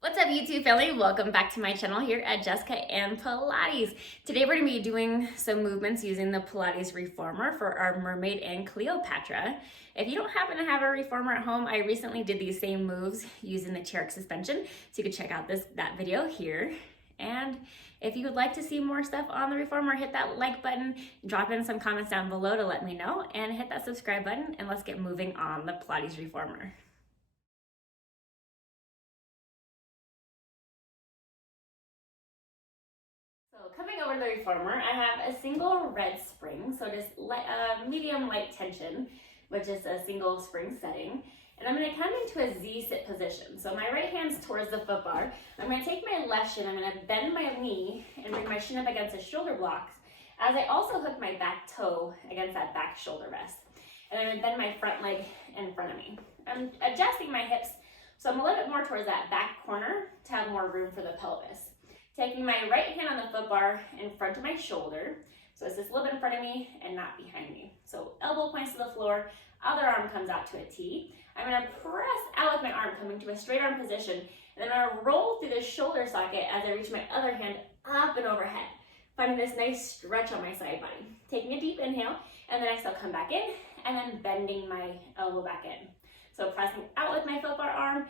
What's up, YouTube family? Welcome back to my channel here at Jessica and Pilates. Today we're going to be doing some movements using the Pilates Reformer for our Mermaid and Cleopatra. If you don't happen to have a reformer at home, I recently did these same moves using the chair suspension, so you can check out that video here. And if you would like to see more stuff on the reformer, hit that like button, drop in some comments down below to let me know, and hit that subscribe button, and let's get moving on the Pilates Reformer. So coming over to the reformer, I have a single red spring, so just medium light tension, which is a single spring setting. And I'm going to come into a Z-sit position. So my right hand's towards the foot bar. I'm going to take my left shin, I'm going to bend my knee and bring my shin up against the shoulder blocks, as I also hook my back toe against that back shoulder rest. And I'm going to bend my front leg in front of me. I'm adjusting my hips, so I'm a little bit more towards that back corner to have more room for the pelvis. Taking my right hand on the foot bar in front of my shoulder. So it's just a little bit in front of me and not behind me. So elbow points to the floor, other arm comes out to a T. I'm gonna press out with my arm coming to a straight arm position, and then I'm gonna roll through the shoulder socket as I reach my other hand up and overhead, finding this nice stretch on my side body. Taking a deep inhale, and then exhale, come back in, and then bending my elbow back in. So pressing out with my foot bar arm,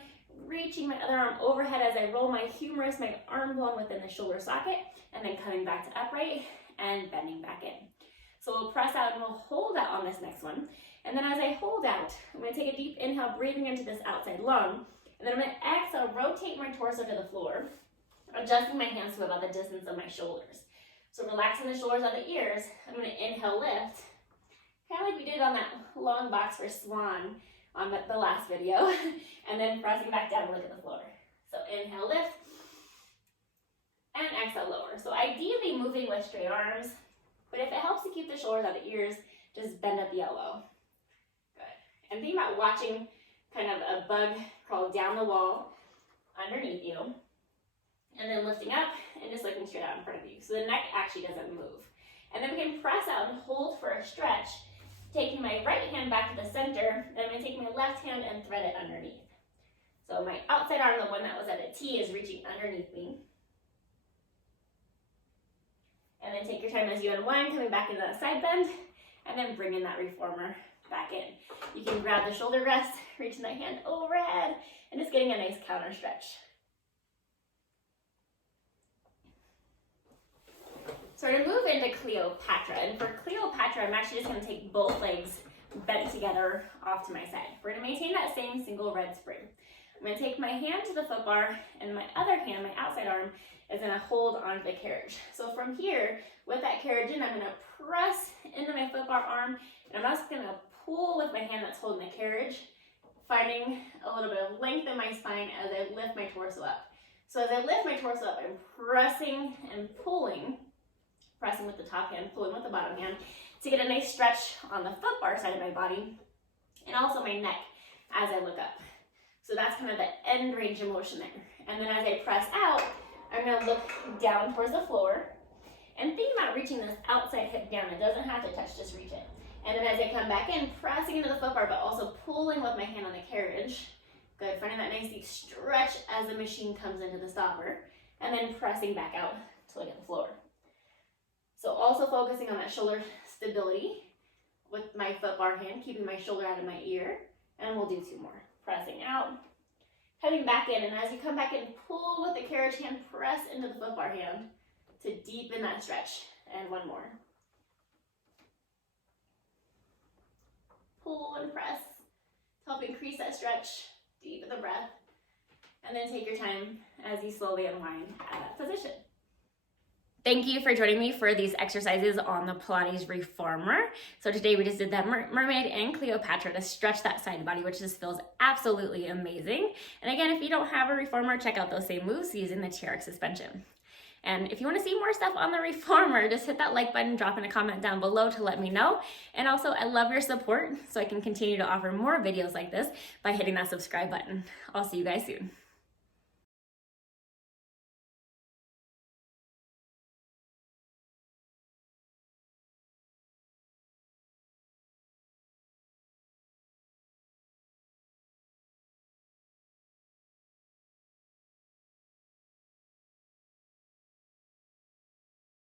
reaching my other arm overhead as I roll my humerus, my arm bone within the shoulder socket, and then coming back to upright and bending back in. So we'll press out and we'll hold out on this next one. And then as I hold out, I'm going to take a deep inhale, breathing into this outside lung. And then I'm going to exhale, rotate my torso to the floor, adjusting my hands to about the distance of my shoulders. So relaxing the shoulders of the ears, I'm going to inhale, lift, kind of like we did on that long box for swan on the last video, and then pressing back down to look at the floor. So inhale, lift, and exhale, lower. So ideally moving with straight arms, but if it helps to keep the shoulders out of the ears, just bend at the elbow. Good. And think about watching kind of a bug crawl down the wall underneath you, and then lifting up and just looking straight out in front of you. So the neck actually doesn't move. And then we can press out and hold for a stretch, taking my right hand back to the center, then I'm going to take my left hand and thread it underneath. So my outside arm, the one that was at a T, is reaching underneath me. And then take your time as you unwind, coming back into that side bend, and then bringing that reformer back in. You can grab the shoulder rest, reaching that hand overhead, and just getting a nice counter stretch. So we're going to move into Cleopatra, and for Cleopatra, I'm actually just going to take both legs bent together off to my side. We're going to maintain that same single red spring. I'm going to take my hand to the foot bar, and my other hand, my outside arm, is going to hold onto the carriage. So from here, with that carriage in, I'm going to press into my foot bar arm, and I'm just going to pull with my hand that's holding the carriage, finding a little bit of length in my spine as I lift my torso up. So as I lift my torso up, I'm pressing and pulling, pressing with the top hand, pulling with the bottom hand, to get a nice stretch on the foot bar side of my body, and also my neck as I look up. So that's kind of the end range of motion there. And then as I press out, I'm going to look down towards the floor, and think about reaching this outside hip down. It doesn't have to touch, just reach it. And then as I come back in, pressing into the foot bar, but also pulling with my hand on the carriage. Good, finding that nice deep stretch as the machine comes into the stopper, and then pressing back out to look at the floor. So also focusing on that shoulder stability with my foot bar hand, keeping my shoulder out of my ear, and we'll do two more. Pressing out, coming back in, and as you come back in, pull with the carriage hand, press into the foot bar hand to deepen that stretch, and one more. Pull and press to help increase that stretch, deepen the breath, and then take your time as you slowly unwind at that position. Thank you for joining me for these exercises on the Pilates Reformer. So today we just did that Mermaid and Cleopatra to stretch that side body, which just feels absolutely amazing. And again, if you don't have a reformer, check out those same moves using the chair suspension. And if you want to see more stuff on the reformer, just hit that like button, drop in a comment down below to let me know. And also, I love your support, so I can continue to offer more videos like this by hitting that subscribe button. I'll see you guys soon.